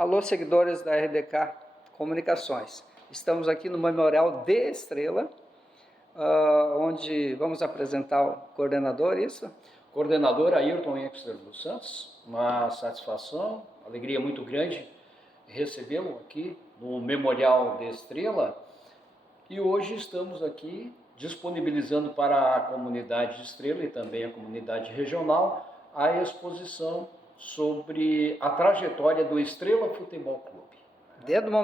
Alô, seguidores da RDK Comunicações. Estamos aqui no Memorial de Estrela, onde vamos apresentar o coordenador, isso? Coordenador Ayrton Exter dos Santos, uma satisfação, alegria muito grande recebê-lo aqui no Memorial de Estrela. E hoje estamos aqui disponibilizando para a comunidade de Estrela e também a comunidade regional a exposição sobre a trajetória do Estrela Futebol Clube. Dentro do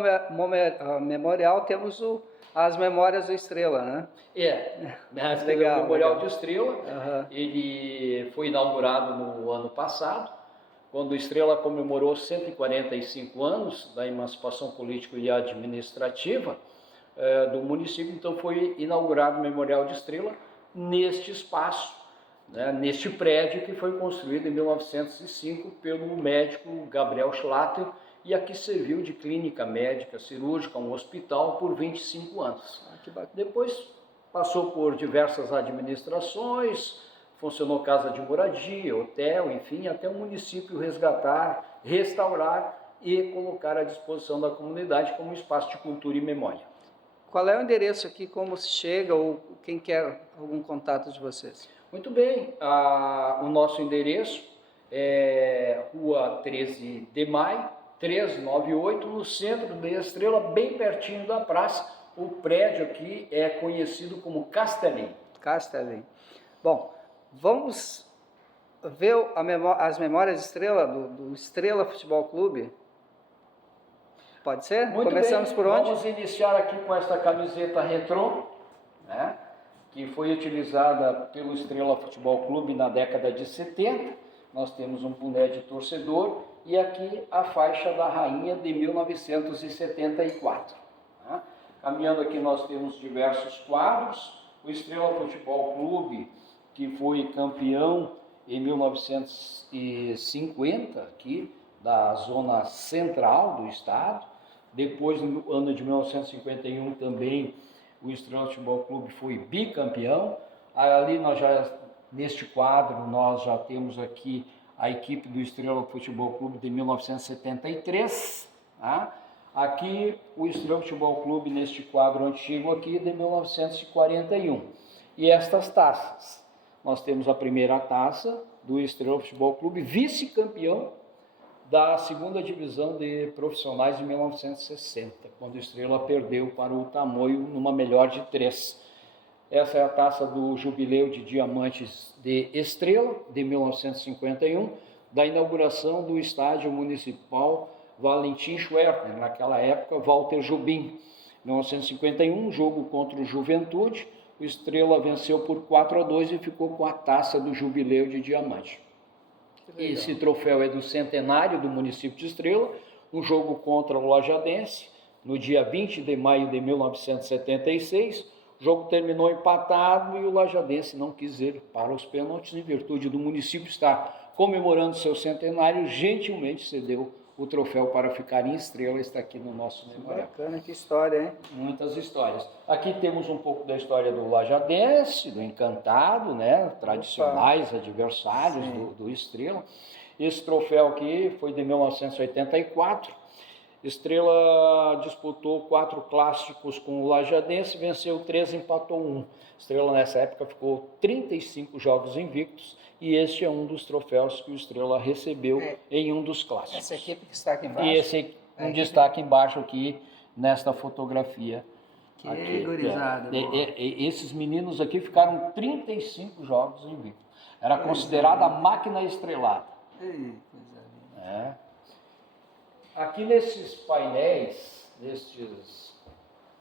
memorial temos as memórias do Estrela, né? Legal, o Memorial de Estrela, ele foi inaugurado no ano passado, quando o Estrela comemorou 145 anos da emancipação política e administrativa do município. Então foi inaugurado o Memorial de Estrela neste espaço, neste prédio que foi construído em 1905 pelo médico Gabriel Schlatter, e aqui serviu de clínica médica cirúrgica, um hospital, por 25 anos. Depois passou por diversas administrações, funcionou casa de moradia, hotel, enfim, até o município resgatar, restaurar e colocar à disposição da comunidade como espaço de cultura e memória. Qual é o endereço aqui, como se chega, ou quem quer algum contato de vocês? Muito bem, o nosso endereço é Rua 13 de Maio, 398, no centro de Estrela, bem pertinho da praça. O prédio aqui é conhecido como Castelim. Castelim. Bom, vamos ver as memórias de Estrela, do Estrela Futebol Clube? Pode ser? Muito Começamos bem. por onde? Vamos iniciar aqui com esta camiseta retrô, que foi utilizada pelo Estrela Futebol Clube na década de 70. Nós temos um boné de torcedor e aqui a faixa da rainha de 1974. Caminhando aqui nós temos diversos quadros. O Estrela Futebol Clube, que foi campeão em 1950 aqui da zona central do estado. Depois, no ano de 1951 também o Estrela Futebol Clube foi bicampeão. Ali neste quadro nós já temos aqui a equipe do Estrela Futebol Clube de 1973. Aqui o Estrela Futebol Clube neste quadro antigo aqui de 1941. E estas taças, nós temos a primeira taça do Estrela Futebol Clube, vice-campeão da segunda divisão de profissionais de 1960, quando o Estrela perdeu para o Tamoio numa melhor de 3. Essa é a taça do Jubileu de Diamantes de Estrela, de 1951, da inauguração do Estádio Municipal Valentim Schwertner, naquela época Walter Jobim. 1951, jogo contra o Juventude, o Estrela venceu por 4-2 e ficou com a taça do Jubileu de Diamante. Esse troféu é do centenário do município de Estrela, um jogo contra o Lajadense, no dia 20 de maio de 1976. O jogo terminou empatado e o Lajadense não quis ir para os pênaltis, em virtude do município estar comemorando seu centenário, gentilmente cedeu o troféu para ficar em Estrela. Está aqui no nosso memorial. Bacana, que história, hein? Muitas histórias. Aqui temos um pouco da história do Lajadense, do Encantado, tradicionais adversários do Estrela. Esse troféu aqui foi de 1984. Estrela disputou 4 clássicos com o Lajadense, venceu 3, empatou 1. Estrela nessa época ficou 35 jogos invictos e este é um dos troféus que o Estrela recebeu em um dos clássicos. Essa equipe que está aqui embaixo. E esse destaque embaixo aqui nesta fotografia. Que gurizada. Esses meninos aqui ficaram 35 jogos invictos. Era considerada a máquina estrelada. Ei, coisa linda. Aqui nesses painéis, Um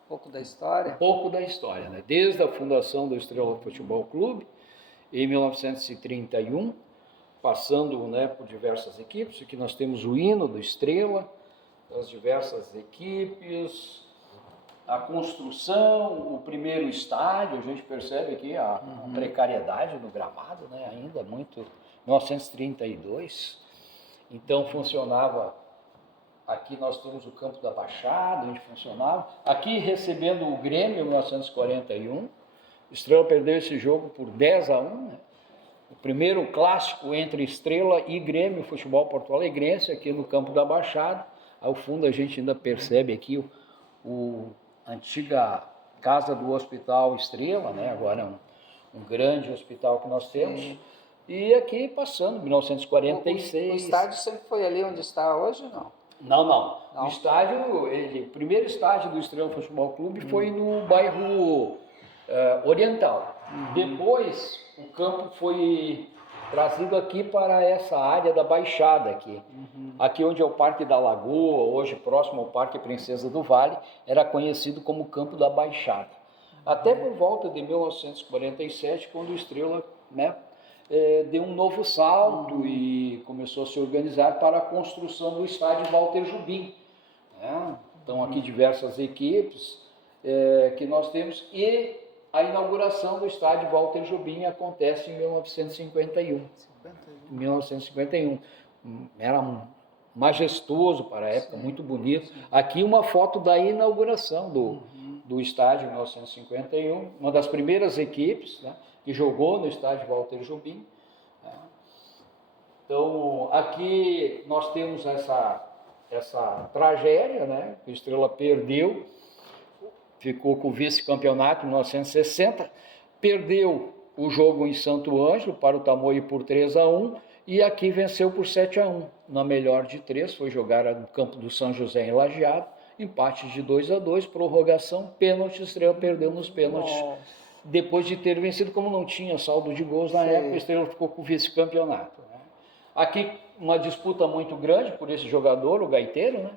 pouco da história? Um pouco da história, Desde a fundação do Estrela Futebol Clube, em 1931, passando por diversas equipes. Aqui nós temos o hino do Estrela, as diversas equipes, a construção, o primeiro estádio. A gente percebe aqui a precariedade do gramado, ainda muito, 1932. Então funcionava. Aqui nós temos o campo da Baixada, onde funcionava. Aqui recebendo o Grêmio em 1941. Estrela perdeu esse jogo por 10-1. O primeiro clássico entre Estrela e Grêmio Futebol Porto Alegrense, aqui no campo da Baixada. Ao fundo a gente ainda percebe aqui a antiga casa do Hospital Estrela, né? Agora é um grande hospital que nós temos. Sim. E aqui passando, 1946. O estádio sempre foi ali onde está hoje, não? Não. Não. O estádio, o primeiro estádio do Estrela Futebol Clube foi no bairro Oriental. Depois o campo foi trazido aqui para essa área da Baixada aqui. Aqui onde é o Parque da Lagoa, hoje próximo ao Parque Princesa do Vale, era conhecido como Campo da Baixada. Até por volta de 1947, quando o Estrela, né, deu um novo salto e começou a se organizar para a construção do estádio Walter Jobim. Né? Então aqui diversas equipes que nós temos, e a inauguração do estádio Walter Jobim acontece em 1951. 1951. Era majestoso para a época, muito bonito. Aqui uma foto da inauguração do estádio em 1951, uma das primeiras equipes, né, que jogou no estádio Walter Jobim. Então, aqui nós temos essa tragédia, né, que o Estrela perdeu, ficou com o vice-campeonato em 1960, perdeu o jogo em Santo Ângelo para o Tamoio por 3-1, e aqui venceu por 7-1. Na melhor de 3, foi jogar no campo do São José em Lajeado, empate de 2-2, prorrogação, pênalti, Estrela perdeu nos pênaltis. Nossa. Depois de ter vencido, como não tinha saldo de gols na época, o Estrela ficou com o vice-campeonato. Né? Aqui uma disputa muito grande por esse jogador, o Gaiteiro, né?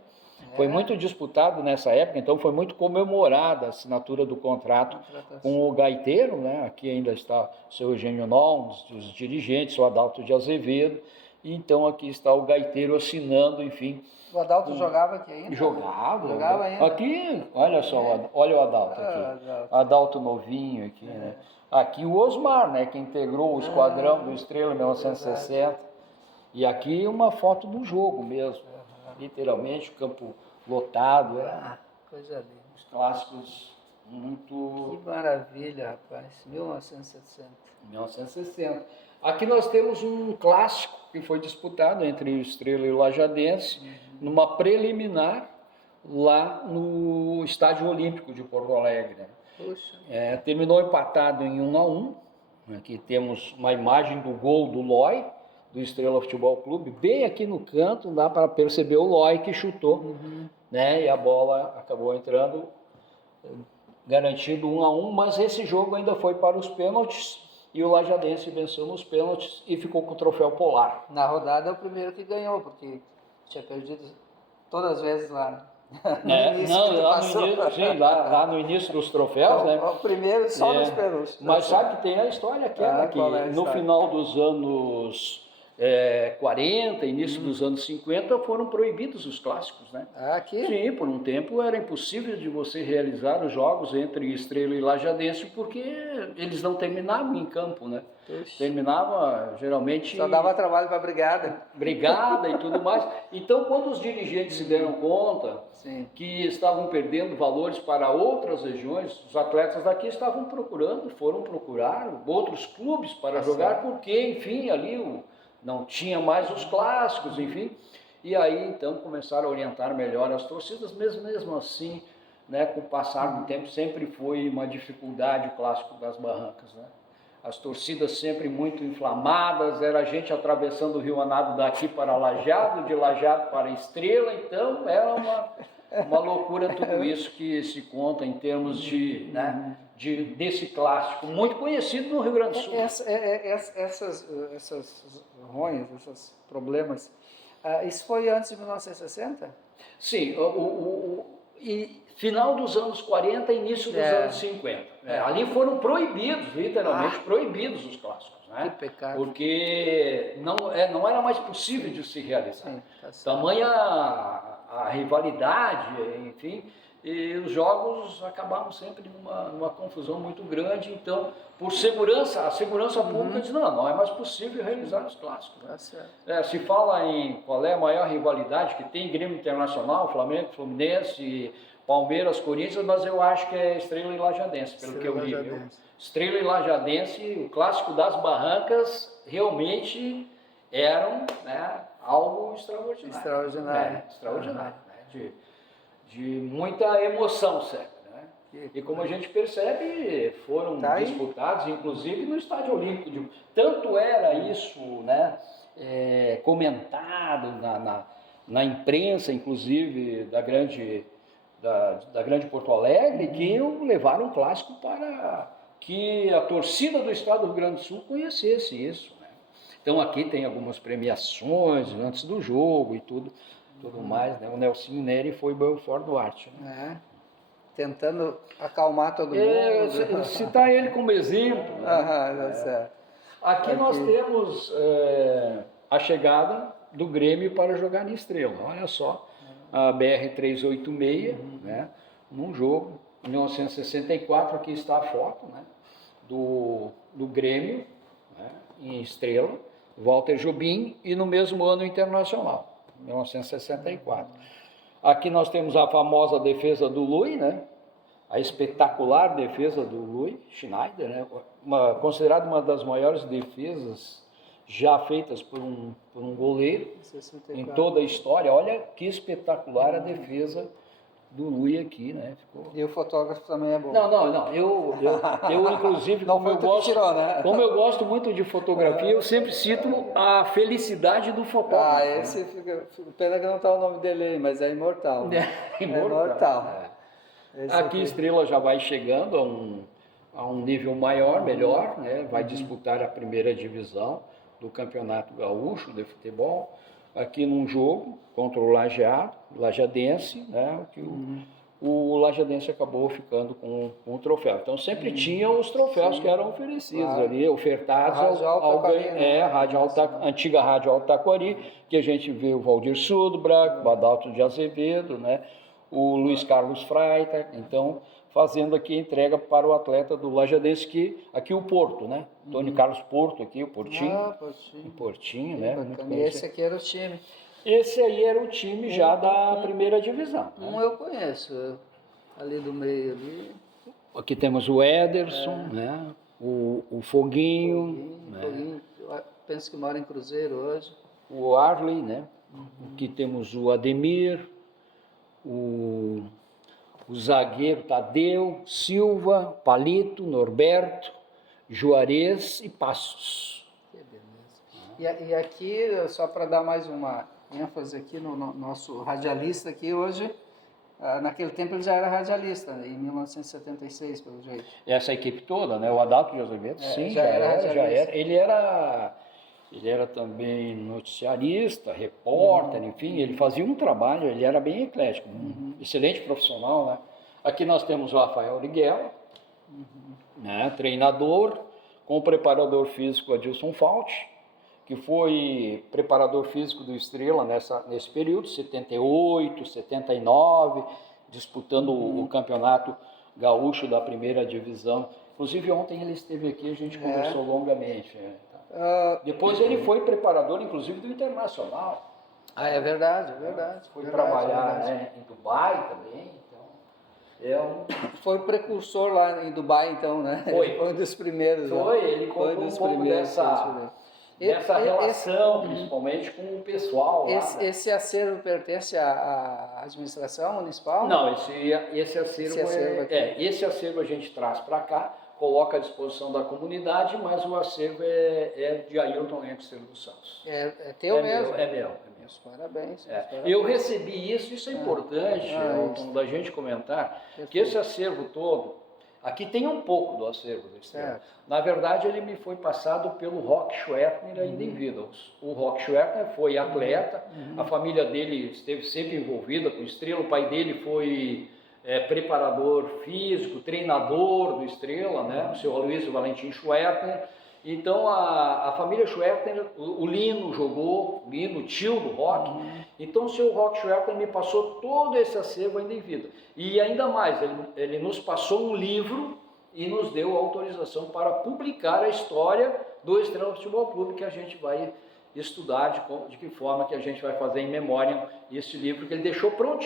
Foi muito disputado nessa época, então foi muito comemorada a assinatura do contrato com o Gaiteiro, né? Aqui ainda está o seu Eugênio Nol, os dirigentes, o Adalto de Azevedo, e então aqui está o Gaiteiro assinando, enfim. O Adalto jogava aqui ainda? Jogava ainda. Aqui, olha só, olha o Adalto aqui. Adalto novinho aqui, né? Aqui o osmar, né? Que integrou o esquadrão do Estrela em 1960. E aqui uma foto do jogo mesmo. Literalmente, o campo lotado. Coisa linda. Os clássicos muito... Que maravilha, rapaz. 1960. 1960. Aqui nós temos um clássico que foi disputado entre o Estrela e o Lajadense, numa preliminar lá no Estádio Olímpico de Porto Alegre. Né? Terminou empatado em 1-1. Aqui temos uma imagem do gol do Loi, do Estrela Futebol Clube, bem aqui no canto, dá para perceber o Loi que chutou, né? E a bola acabou entrando, garantido 1-1, mas esse jogo ainda foi para os pênaltis, e o Lajadense venceu nos pênaltis e ficou com o troféu polar. Na rodada é o primeiro que ganhou, porque tinha perdido todas as vezes lá. Lá no início dos troféus, né? O primeiro só nos pênaltis. Mas sabe que tem a história aquela que no final dos anos 40, início dos anos 50, foram proibidos os clássicos, né? Aqui? Sim, por um tempo era impossível de você realizar os jogos entre Estrela e Lajadense, porque eles não terminavam em campo, né? Terminava geralmente... Só dava trabalho para a brigada. Brigada e tudo mais. Então, quando os dirigentes se deram conta que estavam perdendo valores para outras regiões, os atletas daqui foram procurar outros clubes para jogar, porque, enfim, ali não tinha mais os clássicos, enfim. E aí, então, começaram a orientar melhor as torcidas, mesmo assim, né, com o passar do tempo, sempre foi uma dificuldade o Clássico das Barrancas, né? As torcidas sempre muito inflamadas, era a gente atravessando o Rio Anado daqui para Lajeado, de Lajeado para Estrela, então era uma loucura tudo isso que se conta em termos desse clássico, muito conhecido no Rio Grande do Sul. Essas ronhas, esses problemas, isso foi antes de 1960? Sim, final dos anos 40 e início dos anos 50. Ali foram proibidos, literalmente proibidos os clássicos, né? Que pecado. Porque não era mais possível de se realizar. Tamanha a rivalidade, enfim, e os jogos acabavam sempre numa confusão muito grande. Então, por segurança, a segurança pública diz, não é mais possível realizar os clássicos. Né? Se fala em qual é a maior rivalidade que tem, Grêmio Internacional, Flamengo, Fluminense, Palmeiras, Corinthians, mas eu acho que é Estrela e Lajadense, pelo que eu li. Estrela e Lajadense, o Clássico das Barrancas, realmente eram, né, algo extraordinário. Extraordinário. Extraordinário. de muita emoção sempre. E como a gente percebe, foram disputados, inclusive no Estádio Olímpico. Tanto era isso, né, comentado na imprensa, inclusive da grande Porto Alegre, que levaram um clássico para que a torcida do Estado do Rio Grande do Sul conhecesse isso. Né? Então aqui tem algumas premiações antes do jogo e tudo mais. Né? O Nelsinho Neri foi Belfort Duarte. Né? Tentando acalmar todo mundo. Citar ele como exemplo. Né? Certo. Aqui nós temos a chegada do Grêmio para jogar na Estrela. Olha só, a BR-386, né, num jogo, em 1964, aqui está a foto, né, do Grêmio, né, em Estrela, Walter Jobim, e no mesmo ano Internacional, 1964. Aqui nós temos a famosa defesa do Lui, né? A espetacular defesa do Lui Schneider, né? Considerada uma das maiores defesas já feitas por um goleiro 64. Em toda a história. Olha que espetacular a defesa do Lui aqui, né? E o fotógrafo também é bom. Não. Eu inclusive, como eu gosto muito de fotografia, eu sempre cito a felicidade do fotógrafo. Esse pena que não está o nome dele aí, mas é imortal. Imortal. Aqui Estrela já vai chegando a um nível maior, melhor, né? Vai disputar a primeira divisão do Campeonato Gaúcho de Futebol, aqui num jogo contra o Lajadense, né? Que o Lajadense acabou ficando com o troféu. Então sempre tinha os troféus que eram oferecidos ali, ofertados antiga Rádio Alto Taquari, que a gente vê o Valdir Sudbra, o Adalto de Azevedo, né? O Luiz Carlos Freita, então fazendo aqui a entrega para o atleta do Lajadense, que aqui o Porto, né? Tony Carlos Porto aqui, o Portinho. Portinho, né? Muito e esse aqui era o time. Esse aí era o time já da primeira divisão. Eu conheço, ali do meio ali. Aqui temos o Ederson, né? O Foguinho. Foguinho, penso que mora em Cruzeiro hoje. O Arley, né? Aqui temos o Ademir, o zagueiro Tadeu, Silva, Palito, Norberto, Juarez e Passos. Que beleza. E aqui, só para dar mais uma ênfase aqui no nosso radialista aqui hoje, naquele tempo ele já era radialista, em 1976, pelo jeito. Essa equipe toda, né? O Adalto de Azevedo, sim, já era. Ele era também noticiarista, repórter, enfim, ele fazia um trabalho, ele era bem eclético, um excelente profissional, né? Aqui nós temos o Rafael Liguel, né, treinador, com o preparador físico Adilson Fauci, que foi preparador físico do Estrela nesse período, 78, 79, disputando o campeonato gaúcho da primeira divisão. Inclusive ontem ele esteve aqui, a gente conversou longamente, né? Depois ele foi preparador, inclusive, do Internacional. É verdade. Foi trabalhar né, em Dubai também. Então, foi o precursor lá em Dubai, então, né? Foi um dos primeiros. Ele contou um pouco dessa relação, principalmente com o pessoal lá. Esse acervo pertence à administração municipal? Não, esse acervo a gente traz para cá, coloca à disposição da comunidade, mas o acervo é de Ailton Epster dos Santos. É teu mesmo? É meu. Parabéns. Eu recebi isso é importante, Ailton, da gente comentar, que esse acervo todo, aqui tem um pouco do acervo do Estrela. Na verdade, ele me foi passado pelo Rock Schwertner ainda em vida. O Rock Schwertner foi atleta, a família dele esteve sempre envolvida com o Estrela, o pai dele foi preparador físico, treinador do Estrela, né? O seu Aloysio Valentim Schwertner. Então a família Schwertner, o Lino jogou, o Lino, tio do Rock. Então o seu Rock Schwertner me passou todo esse acervo ainda em vida. E ainda mais, ele nos passou um livro e nos deu autorização para publicar a história do Estrela Futebol Clube, que a gente vai estudar de que forma que a gente vai fazer em memória esse livro, que ele deixou pronto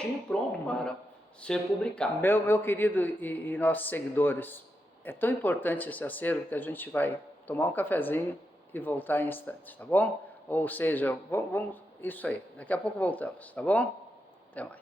para ser publicado. Meu querido e nossos seguidores, é tão importante esse acervo que a gente vai tomar um cafezinho e voltar em instantes, tá bom? Ou seja, vamos isso aí, daqui a pouco voltamos, tá bom? Até mais.